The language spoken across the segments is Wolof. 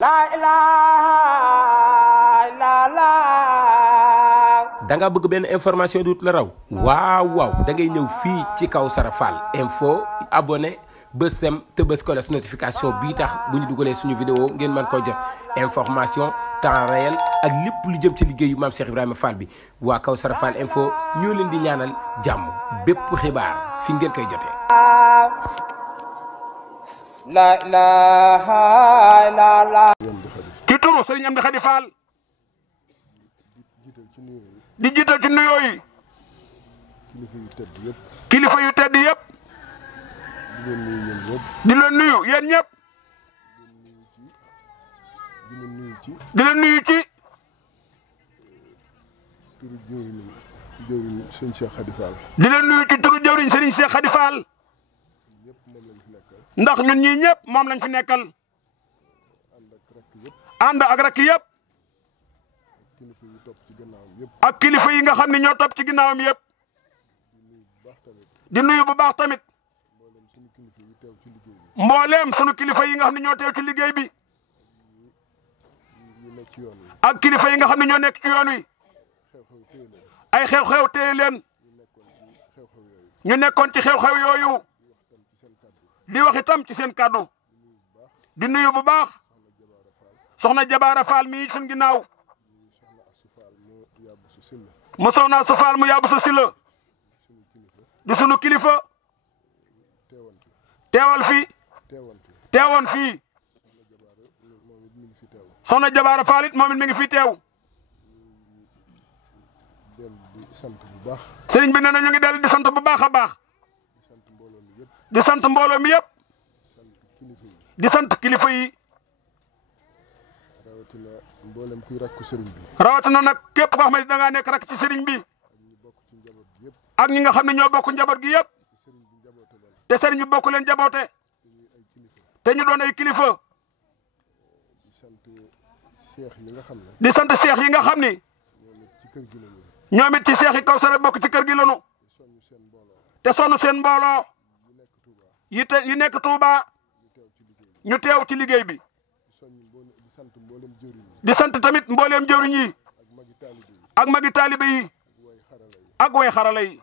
La ilaha illallah. da nga bëgg benn information dut la raw waaw da ngay ñëw fii ci Kawsara Fall info abonné bës sem te bës ko notification bii tax bu ñu dugalee suñu vidéo ngeen mën koo jot information temps réel ak lépp lu jëm ci liggéeyu maam Cheikh Ibrahima Fall bi waa Kawsara Fall info ñoo leen di ñaanal jàmm bépp xibaar fi ngeen koy jotee. La ilaha illallah. ki turu Serigne Amdi Khady Fall di jiital ci nuyoo yi kilifa yu tedd yëpp di leen nuyu yéen ñëpp di leen nuyu ci turu jëwriñ Serigne Cheikh Khady Fall di leen nuyu ci turu jëwriñ Serigne Cheikh Khady Fall ndax ñun ñii ñëpp moom lañ fi nekkal ànd ak rakk yëpp ak kilifa yi nga xam ne ñoo topp ci ginnaawam yëpp di nuyu bu baax tamit mbooleem sunu kilifa yi nga xam ne ñoo teew ci liggéey bi ak kilifa yi nga xam ne ñoo nekk ci yoon wi ay xew-xew téye leen ñu nekkoon ci xew-xew yooyu di wax itam ci seen kàddu di nuyu bu baax soxna Jabaara Fall mi suñ ginnaaw mu soxna su Fall mu yàbbu sa sila di sunu kilifa teewal fii teewoon fii soxna Jabaara Fall it moom it mi ngi fii teew sëriñ bi nee na ñu ngi dellu di sant bu baax a baax di sant mbooloo mi yëpp di sant kilifa yi rawatina mboolem kuy rakku sëriñ bi rawatina nag képp koo xam ne da ngaa nekk rakk ci sëriñ bi ak ñi nga xam ne ñoo bokk njaboot gi yëpp te sëriñ bi bokk leen jaboote te ñu doon ay kilifa di sant seex yi nga xam ni ñoom it ci seex yi Kawsara bokk ci kër gi lanu te sonn seen mbooloo yi nekk Touba ñu teew ci liggéey bi di sant tamit mbooleem jëwriñ yi ak magi taalibe yi ak way xarala yi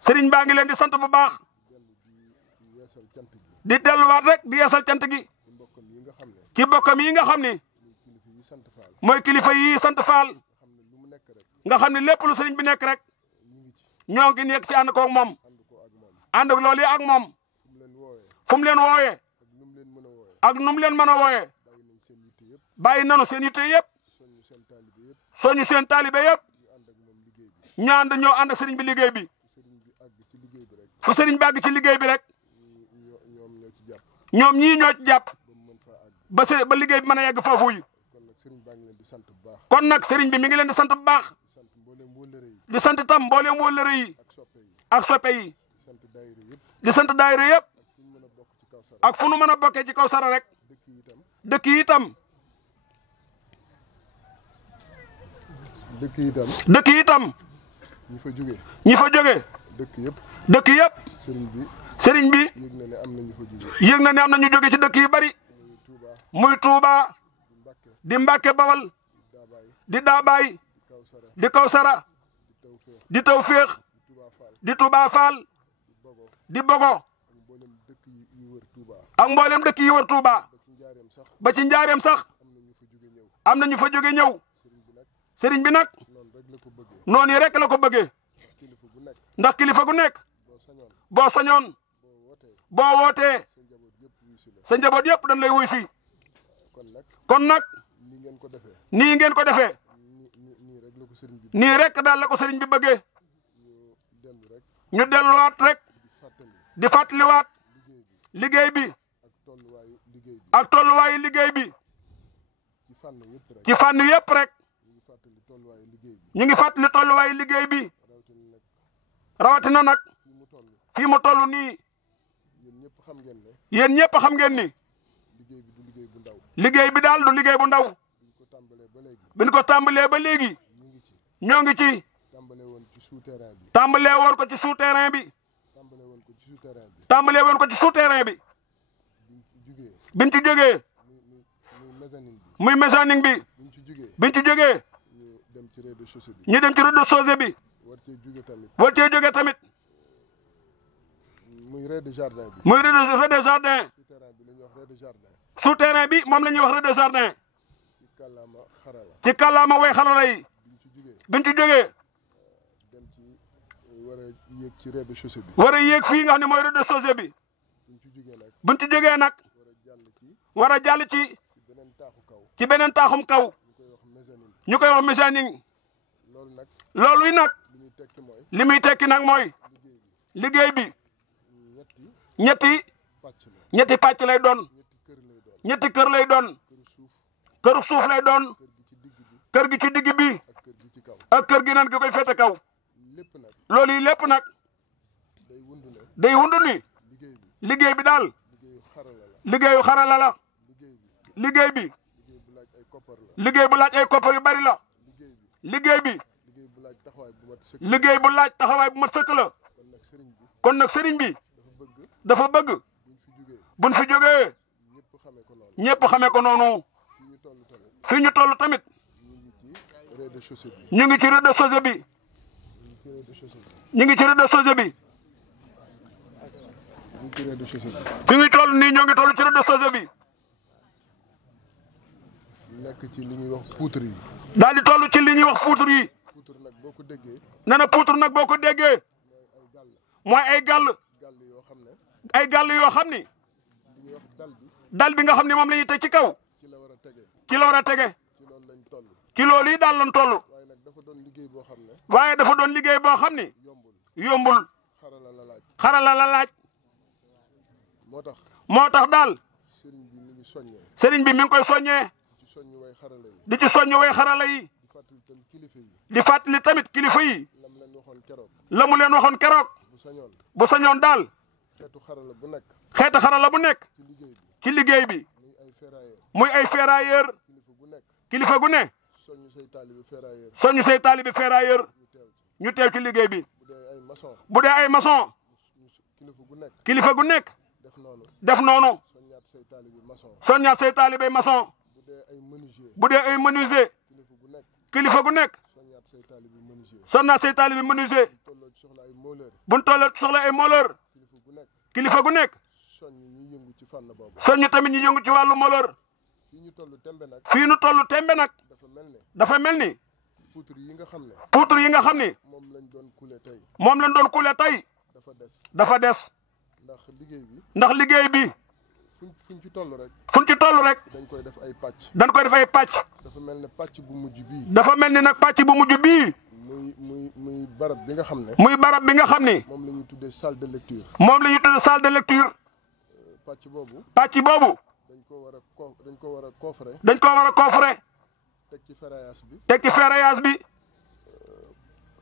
sëriñ baa ngi leen di sant bu baax di delluwaat rek di yeesal cant gi ci bokkam yi nga xam ne mooy kilifa yi sant Fall nga xam ne lépp lu sëriñ bi nekk rek ñoo ngi nekk ci ànd koog moom ànd ak loolu yi ak moom fu mu leen wooyee ak nu mu leen mën a wooyee bàyyi nanu seen yitte yëpp soñu seen taalibe yëpp ñu ànd ñoo ànd ak sëriñ bi liggéey bi fu sëriñ bi àgg ci liggéey bi rek ñoom ñii ñoo ci jàpp ba liggéey bi mën a yegg foofu yi kon nag sëriñ bi mi ngi leen di sant bu baax di sant tam mbooleem wóllëre yi ak soppe yi di sant daayira yëpp ak fu nu mën a bokkee ci Kawsara rek dëkk yi itam ñi fa jóge dëkk yëpp sëriñ bi yëg na ne am na ñu jóge ci dëkk yu bari muy Touba di Mbàkke Bawal di Daabaay di Kawsara di Tawféex di Touba Fall di Bogo ak mboolem dëkk yi wër Touba ba ci njaareem sax am na ñu fa jóge ñëw sëriñ bi nag noonu yi rek la ko bëggee ndax kilifa gu nekk boo sañoon boo wootee sa njaboot yëpp dañ lay wuy si kon nag nii ngeen ko defee nii rek daal la ko sëriñ bi bëggee ñu delluwaat rek di fàttaliwaat liggéey bi ak tolluwaayu liggéey bi ci fànn yëpp rek ñu ngi fàttali tolluwaayu liggéey bi rawatina nag fii mu toll nii yéen ñëpp xam ngeen ni liggéey bi daal du liggéey bu ndaw bi ñu ko tàmbalee ba léegi ñoo ngi ci tàmbalee woon ko ci souterrain bi tàmbalee woon ko ci souterrain bi biñ ci jógee muy mécanique bi. buñ ci jógee. biñ ci jógee. ñu dem ci rez-de-chaussée bi. ñu dem ci rez-de-chaussée bi. war cee jóge tamit. war cee jógee tamit. muy rez-de-jardin bi. muy rez-de-jardin. souterrain bi la ñuy wax rez-de-jardin. souterrain bi moom la ñuy wax rez-de-jardin. ci kàllaama xarala. ci kàllaama way xarala yi. biñ ci jógee. biñ ci jógee. dem ci war a yéeg ci rez-de-chaussée bi. war a yéeg fii nga xam ne mooy rez-de-chaussée bi. buñ ci jógee nag. buñ ci jógee nag. war a jàll ci. beneen taaxu kaw. ci beneen taaxum kaw. ñu koy wax mécanique. loolu nag. loolu nag. li muy tekki mooy. li muy tekki nag mooy. liggéey bi. ñetti pàcc lay doon. ñetti kër lay doon. këru suuf lay doon. kër gi ci digg bi. ak kër gi nan gi koy féete kaw. loolu yi lépp nag. day wundu ni. liggéey bi daal. liggéeyu xarala la. liggéey bi. liggéey bu laaj ay koppar yu bari la. liggéey bi. liggéey bu laaj taxawaay bu mat sëkk la. kon nag sëriñ bi. dafa bëgg. buñ fi jógee. ñëpp xamee ko noonu. fii ñu toll tamit. ñu ngi ci rez-de-chaussée bi. ñu ngi ci rez-de-chaussée bi. fi ñu toll nii ñoo ngi toll ci rez-de-chaussée bi. nekk ci li ñuy wax poutre yi. daal di toll ci li ñuy wax poutre yi. poutre nag boo ko déggee. nee na poutre nag boo ko déggee. mooy ay gàll. yoo xam ne. ay gàll yoo xam ni. li ñuy wax dal bi nga xam ne moom la ñuy teg ci kaw. ci la war a tege. ci la war a tege. ci loolu lañ toll. ci loolu yi daal lañ toll. waaye nag dafa doon liggéey boo xam ne. waaye dafa doon liggéey boo xam ni. yombul. xarala la laaj. xarala la laaj. moo tax daal. sëriñ bi mi ngi soññee. sëriñ bi mi ngi koy soññee. di ci soññ way xarala yi. di ci soññ way xarala yi. di fàttali tamit kilifa yi. la mu leen waxoon keroog. bu sañoon daal. xeetu xarala bu nekk. xeetu xarala bu nekk. ci liggéey bi. muy ay ferrailleur. kilifa gu ne. soññ say taalibe ferrailleur. ñu teew ci liggéey bi. bu dee ay maçon. kilifa gu nekk. def noonu. soññaat say taalibe maçon. bu dee ay menuisier. kilifa gu nekk. soññaat say taalibe menuisier. buñ tollee soxla ay mooleur. kilifa gu nekk. soññ tamit ñu yëngu ci wàllu mooleur. fii ñu toll tembe nag. dafa mel ni. poutre yi nga xam ne. poutre yi nga xam ni. moom lañ doon kuule tey. moom lañ doon kuule tey. dafa des. ndax liggéey bi. fuñ ci toll rek. fuñ ci toll rek. dañ koy def ay pàcc. dañ koy def ay pàcc. dafa mel ne pàcc bu mujj bii. dafa mel ni nag pàcc bu mujj bii. muy barab bi nga xam ne. muy barab bi nga xam ni. moom la ñuy tuddee salle de lecture. moom la ñuy tuddee salle de lecture. pàcc boobu. pàcc boobu. dañ ko war a coffrer. dañ ko war a coffrer. teg ci ferraillage bi. teg ci ferraillage bi.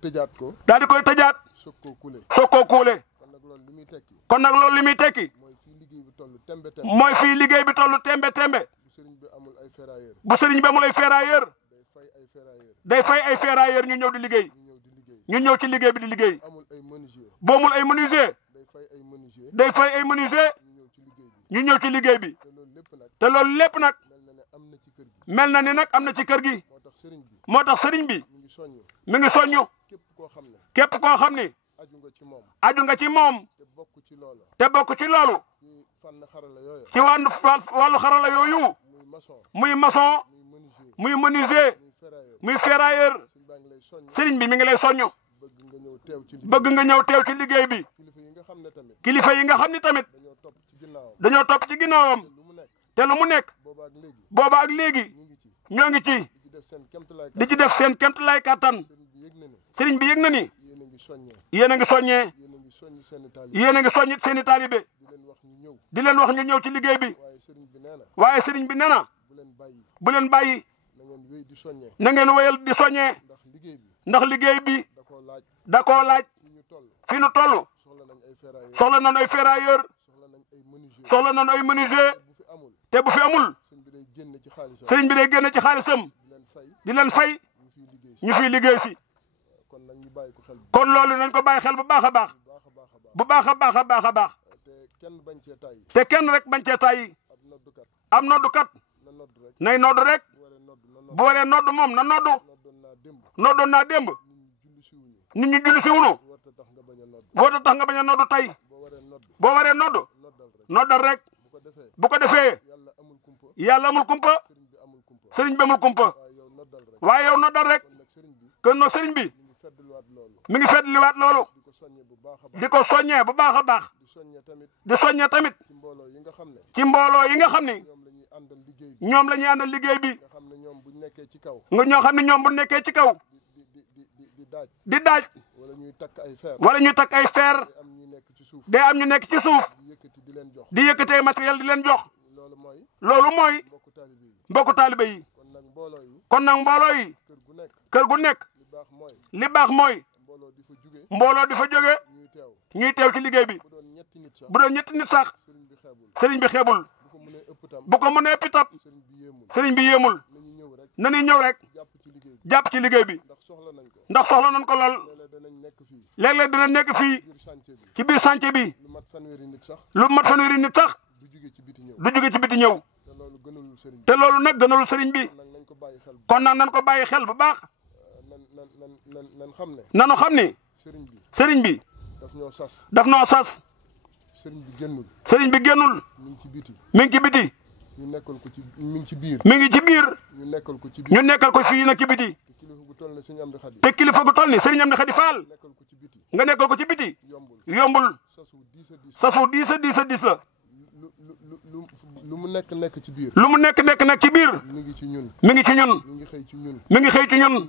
tëjaat ko. daal di koy tëjaat. soog koo kuule. soog koo kuule. kon nag loolu li muy tekki. kon nag loolu li muy tekki. mooy fii liggéey bi toll tembe tembe. mooy fii liggéey bi toll tembe tembe. bu sëriñ bi amul ay ferrailleur. bu sëriñ bi amul ay ferrailleur. day fay ay ferrailleur. day fay ay ferrailleur ñu ñëw di liggéey. ñu ñëw ci liggéey bi di liggéey. amul ay menuisier. boo amul ay menuisier. day fay ay menuisier. day fay ay menuisier. ñu ñëw ci liggéey bi. te loolu lépp nag. mel na ni nag am na ci kër gi. moo tax sëriñ bi. mi ngi soññu. képp koo xam ni. aju nga ci moom. te bokk ci loolu. ci wàllu xarala yooyu. muy maçon. muy menuisier. muy ferrailleur. sëriñ bi mi ngi lay soññu. bëgg nga ñëw teew ci liggéey bi. kilifa yi nga xam ni tamit. dañoo topp ci ginnaawam. te lu mu nekk. booba ak léegi. ñoo ngi ci. di ci def seen kéemtalaay kàttan. sëriñ bi yëg na ni. yéen a ngi soññee. yéen a ngi soññ seen i taalibe. di leen wax ñu ñëw ci liggéey bi. waaye sëriñ bi nee na. bu leen bàyyi. na ngeen wéyal di soññee. ndax liggéey bi. da koo laaj. fi nu toll. soxla nañu ay ferrailleur. soxla nañu ay menuisier. te bu fi amul. sëriñ bi day génn ci xaalisam. di leen fay. ñu fiy liggéey si. kon loolu nañ ko bàyyi xel bu baax a baax. bu baax a baax a baax a baax. te kenn rek bañ cee tàyyi. am noddukat. nay nodd rek bu waree nodd moom na noddu noddoon naa démb nit ñi julli si wunu warta tax nga bañ a noddu tey boo waree nodd noddal rek bu ko defee yàlla amul kumpa sëriñ bi amul kumpa waaye yow noddal rek kon nag sëriñ bi mi ngi feddliwaat loolu di ko soññee bu baax a baax di soññee tamit ci mbooloo yi nga xam ni ñoom la ñuy àndal liggéey bi nga ñoo xam ne ñoom bu nekkee ci kaw di daaj wala ñuy takk ay feer day am ñu nekk ci suuf di yëkkatee matériel di leen jox loolu mooy mbokku taalibe yi kon nag mbooloo yi kër gu nekk li baax mooy mbooloo di fa jóge ñuy teew ci liggéey bi bu doon ñetti nit sax sëriñ bi xeebul bu ko mënee pitab sëriñ bi yéemul nañu ñëw rek jàpp ci liggéey bi ndax soxla nañ ko lool léeg-léeg dina nekk fii ci biir chantier bi lu mat fanweeri nit sax du jóge ci biti ñëw te loolu nag gënalul sëriñ bi kon nag nañ ko bàyyi xel bu baax nanu xam ni sëriñ bi daf noo sas sëriñ bi génnul mi ngi ci biti ñu nekkal ko ci mi ngi ci biir mi ngi ci biir ñu nekkal ko ci ñu nekkal ko fii nag ci biti te kilifa gu toll ni sëriñ Amdi Xadi Faal nga nekkal ko ci biti yombul sas wu diis a diis a diis la lu mu nekk ci biir lu mu nekk ci biir mi ngi ci ñun mi ngi ci ñun mi ngi xëy ci ñun mi ngi xëy ci ñun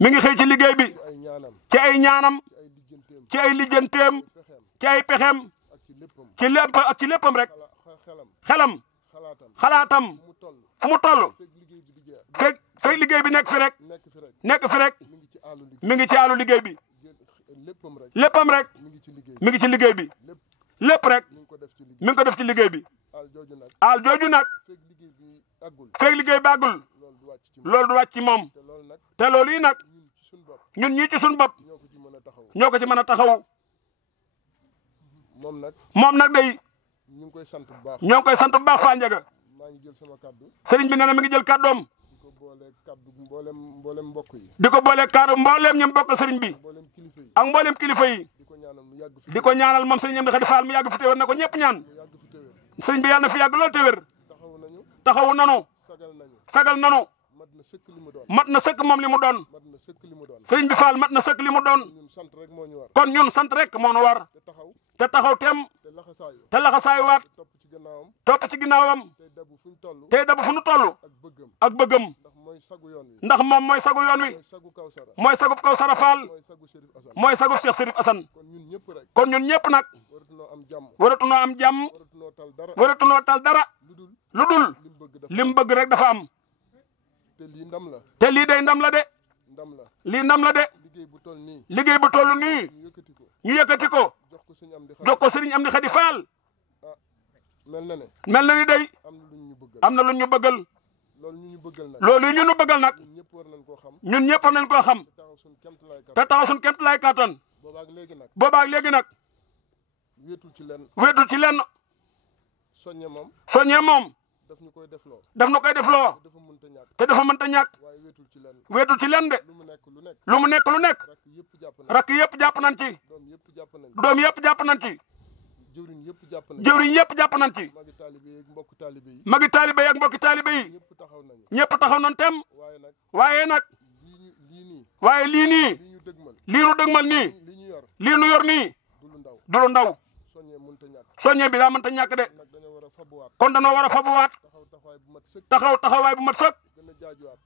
mi ngi xëy ci liggéey bi ci ay ñaanam ci ay lijjanteem ci ay pexeem ci lépp ak ci léppam rek xelam xalaatam fu mu toll fekk liggéey bi nekk fi rek mi ngi ci àllu liggéey bi léppam rek mi ngi ci liggéey bi lépp rek mi ngi ko def ci liggéey bi al jooju nag fekk liggéey bi àggul loolu du wàcc ci moom te loolu yi nag ñun ñii ci suñu bopp ñoo ko ci mën a taxaw moom nag day ñu ngi koy sant bu baax ñoo ngi koy sant bu baax Faa Njaga maa ngi jël sama kaddu sëriñ bi nee na mi ngi jël kàddoom di ko boole kaddu mboolem mbokk yi di ko boole kàddu mbooleem ñi mbokk sëriñ bi ak mbooleem kilifa yi di ko ñaanal moom sëriñ Amdi Xadi Faal mu yàgg fi téwér na ko ñëpp ñaan sëriñ bi yàlla na fi yàgg lool téwér taxawu nanu sagal nanu mat na sëkk moom li mu doon sëriñ bi Faal mat na sëkk li mu doon kon ñun sant rek moo nu war te taxaw tem te laxasaay waat topp ci ginnaawam tey dabu fu nu toll ak bëggam ndax moom mooy sagu yoon wi mooy sagub Kawsara Faal mooy sagub Cheikh Sérif Assane kon ñun ñëpp nag waratunoo am jàmm waratunoo tal dara lu dul lim bëgg rek dafa am te lii day ndam la de lii ndam la de liggéey bu toll nii ñu yëkkati ko jox ko sëriñ Amdi Xadi Faal mel na ni day am na lu ñu bëggal loolu yi ñu nu bëggal nag ñun ñëpp war nañ koo xam te taxaw suñ kemt lay kàttan boobaak léegi nag wéetul ci lenn soññee moom daf na koy defloo te dafa mënta ñàkk wéetul ci lenn de lu mu nekk lu nekk rakk yëpp jàpp nañ ci doom yëpp jàpp nañ ci jëwriñ yëpp jàpp nañ ci magi taalibe yi ak mbokki taalibe yi ñëpp taxaw nañ tem waaye nag waaye lii nii lii nu dëgmal nii lii nu yor nii du lu ndaw soññee bi daa mënta ñàkk de kon danoo war a fabuwaat taxaw taxawaay bu mat sëkk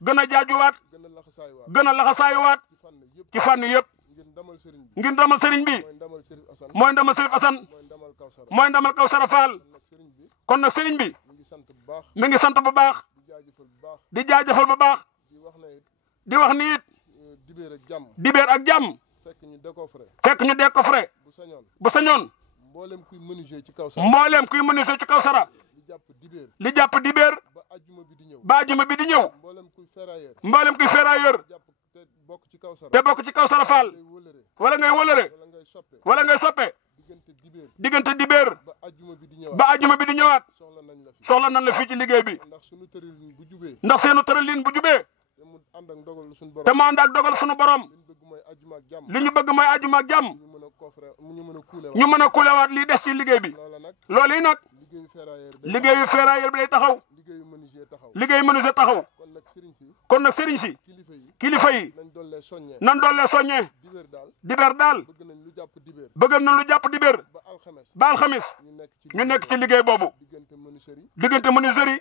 gën a jaajuwaat gën a laxasaayuwaat ci fànn yëpp ngir ndamal sëriñ bi mooy ndamal Sérif Assane mooy ndamal Kawsara Faal kon nag sëriñ bi mi ngi sant bu baax di jaajëfal bu baax di wax ni it dibéer ak jàmm fekk ñu décoffré bu sañoon mboolem kuy menuisier ci Kawsara li jàpp dibéer ba ajuma bi di ñëw mboolem kuy ferrailleur te bokk ci Kawsara Faal wala ngay wëlëre wala ngay soppe diggante dibéer ba ajuma bi di ñëwaat soxla nan la fii ci liggéey bi ndax seenu tëralin bu jubee ndax seenu tëralin bu jubee te mu ànd ak dogal suñu borom te mu ànd ak dogal suñu borom li ñu bëgg mooy àjjuma ak jàmm li ñu bëgg mooy àjjuma ak jàmm ñu mën a kuulewaat lii des ci liggéey bi loolu yi nag liggéeyu ferrailleur bi day taxaw liggéeyu menuisier taxaw kon nag sëriñ si kilifa yi nan doole soññee dibeer daal bëgg na lu jàpp dibeer ba alxamis ñu nekk ci liggéey boobu diggante menuiserie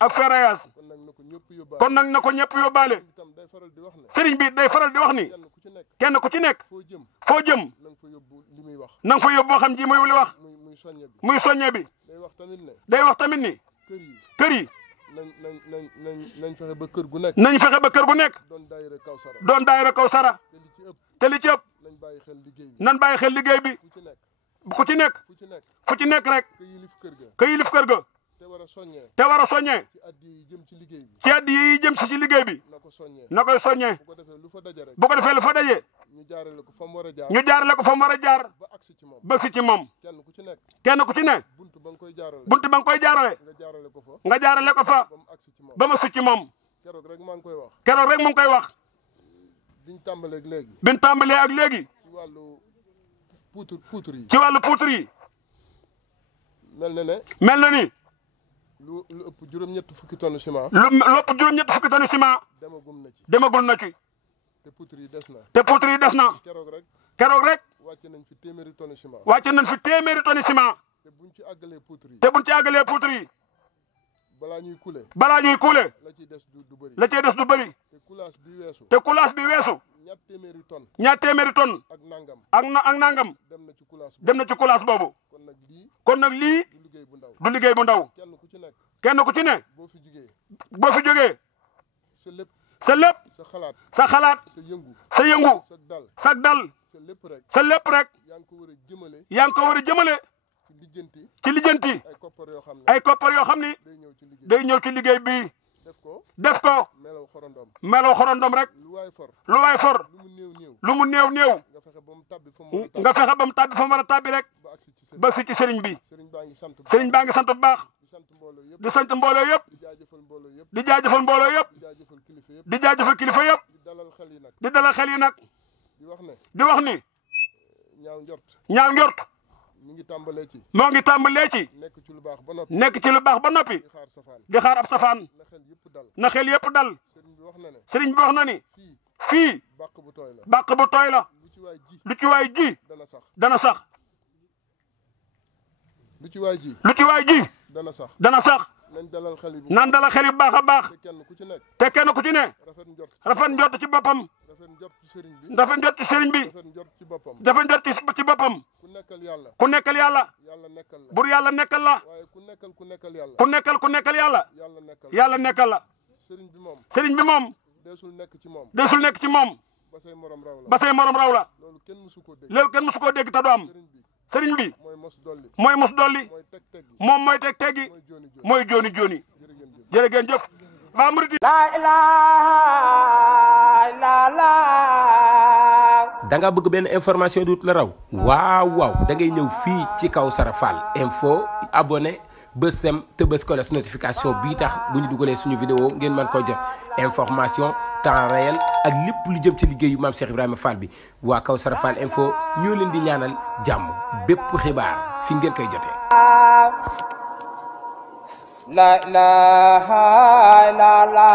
ak ferraillage kon nag na ko ñëpp yóbbaale sëriñ bi day faral di wax ni kenn ku ci nekk foo jëm na nga fa yóbbu boo xam ji muy li wax muy soññee bi day wax tamit ni kër yi nañ fexe ba kër gu nekk nañ fexe ba kër gu nekk doon daayira Kawsara te li ci ëpp nan bàyyi xel liggéey bi ku ci nekk fu ci nekk rek ka yilif kër ga te war a soññee ci addi yi jëm ci liggéey bi na koy soññee bu ko defee lu fa daje ñu jaarale ko fa mu war a jaar ba si ci moom kenn ku ci ne buntu ba nga koy jaarale nga jaarale ko fa ba ma si ci moom keroog rek mu ngi koy wax biñ tàmbalee ak léegi ci wàllu poutre yi mel na ni lu ëpp juróom-ñett fukki tonne ciment demagul na ci te poutre yi des na keroog rek wàcce nañ fi téeméeri tonne ciment te buñ ci àggalee poutre yi balaa ñuy kuule la ciy des du bëri te coulage bi weesu ñaar téeméeri tonne ak nangam dem na ci coulage boobu kon nag lii du liggéey bu ndaw kenn ku ci ne boo fi jógee sa lépp sa xalaat sa yëngu sa dal sa lépp rek yaa ngi ko war a jëmale ci lijjanti ay koppar yoo xam ni day ñëw ci liggéey bi def ko meloo xorondom rek lu waay for lu mu néew nga fexe ba mu tàbbi fa mu war a tàbbi rek ba si ci sëriñ bi sëriñ baa ngi sant bu baax di sant mbooloo yëpp di jaajëfal mbooloo yëpp di jaajëfal kilifa yëpp di dalal xel yi nag di wax ni ñaaw njort moo ngi tàmbalee ci nekk ci lu baax ba noppi di xaar ab safaan na xel yëpp dal sëriñ bi wax na ni fii bàq bu tooy la lu ci waay ji dana sax dana sax nan dalal xel yi bu baax a baax te kenn ku ci ne rafet njort ci boppam rafet njort ci sëriñ bi rafet njort ci boppam ku nekkal yàlla bur yàlla nekkal la ku nekkal yàlla nekkal la sëriñ bi moom desul nekk ci moom ba say morom raw la loolu kenn musu koo dégg te du am sëriñ bi mooy mos dolli moom mooy teg teggi mooy jooni jërë ngeen jëf ba murid la ilaha illallah. da nga bëgg benn information duut la raw waaw da ngay ñëw fii ci Kawsara Fall info abonné bës sem te bës ko notification bii tax bu ñu dugalee suñu vidéo ngeen mën ko jot information temps réel ak lépp lu jëm ci liggéeyu maam Cheikh Ibrahima Fall bi waa Kawsara Fall info ñoo leen di ñaanal jàmm bépp xibaar fi ngeen koy jotee. La ilaha illallah.